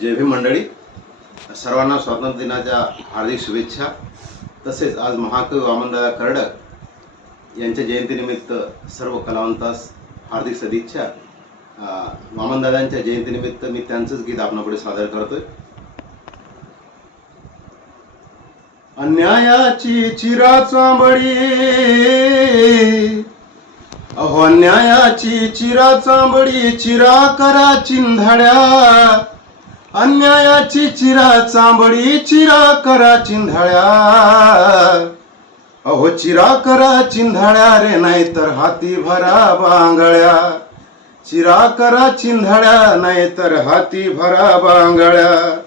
जय भीम मंडळी. सर्वांना स्वातंत्र्य दिनाच्या हार्दिक शुभेच्छा. तसेच आज महाकवी वामनदादा कर्डक यांच्या जयंतीनिमित्त सर्व कलावंतास हार्दिक सदिच्छा. वामनदादांच्या जयंतीनिमित्त मी त्यांचंच गीत आपणापुढे सादर करतोय. अन्यायाची चिरा चांबडी अहो अन्यायाची चिरा चांबडी चिरा करा चिंधड्या. अन्यायाची चिरा चांबडी चिरा करा चिंधाळ्या. अहो चिरा करा चिंधाळ्या रे नाहीतर हाती भरा बांगळ्या. चिरा करा चिंधड्या नाहीतर हाती भरा बांगळ्या.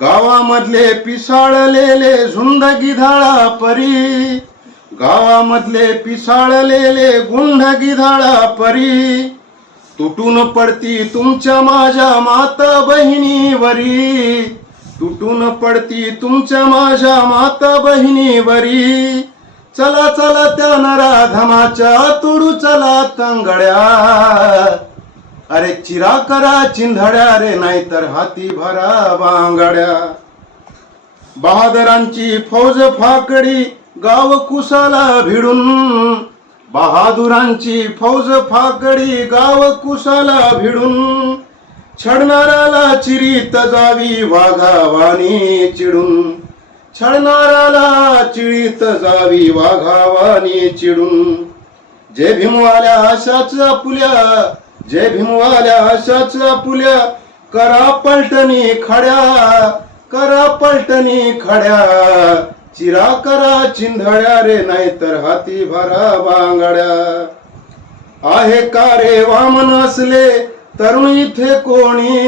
गावामधले पिसाळलेले झुंड गिधाळा परी. गावामधले पिसाळलेले गुंड गिधाळा परी. तुटून पडती तुमच्या माझ्या माता बहिणीवरी. तुटून पडती तुमच्या माझ्या माता बहिणीवरी. चला चला त्या नराधमाच्या तुडू चला तंगड्या. अरे चिरा करा चिंधड्या रे नाहीतर हाती भरा बांगड्या. बहादरांची फौज फाकडी गाव कुसाला भिडून. बहादुरांची फौज फाकडी गाव कुसाला भिडून छडणाराला चिरीत जावी वाघावानी चिडून. छडणाराला चिळीत जावी वाघावानी चिडून. जय भीमवाल्या अशाच आपुल्या जय भीमवाल्या अशाच आपुल्या करा पलटणी खड्या करा पलटणी खड्या. चिरा करा चिंधड्या रे नाहीतर हाती भरा बांगड्या. आहे का रे वामन असले तरुण इथे कोणी?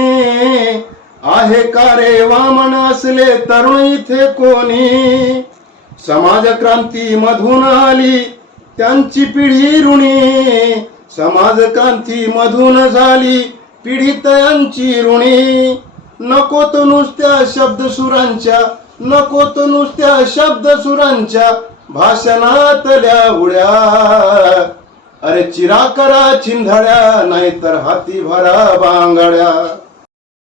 आहे का रे वामन असले तरुण इथे कोणी? समाज क्रांती मधून आली त्यांची पिढी ऋणी. समाज क्रांती मधून झाली पिढी तयांची ऋणी. नको तो नुसत्या शब्द नकोत नको तो नुसत्या शब्द सुरांच्या भाषणातल्या उड्या. अरे चिरा करा चिंधड्या नाहीतर हाती भरा बांगड्या.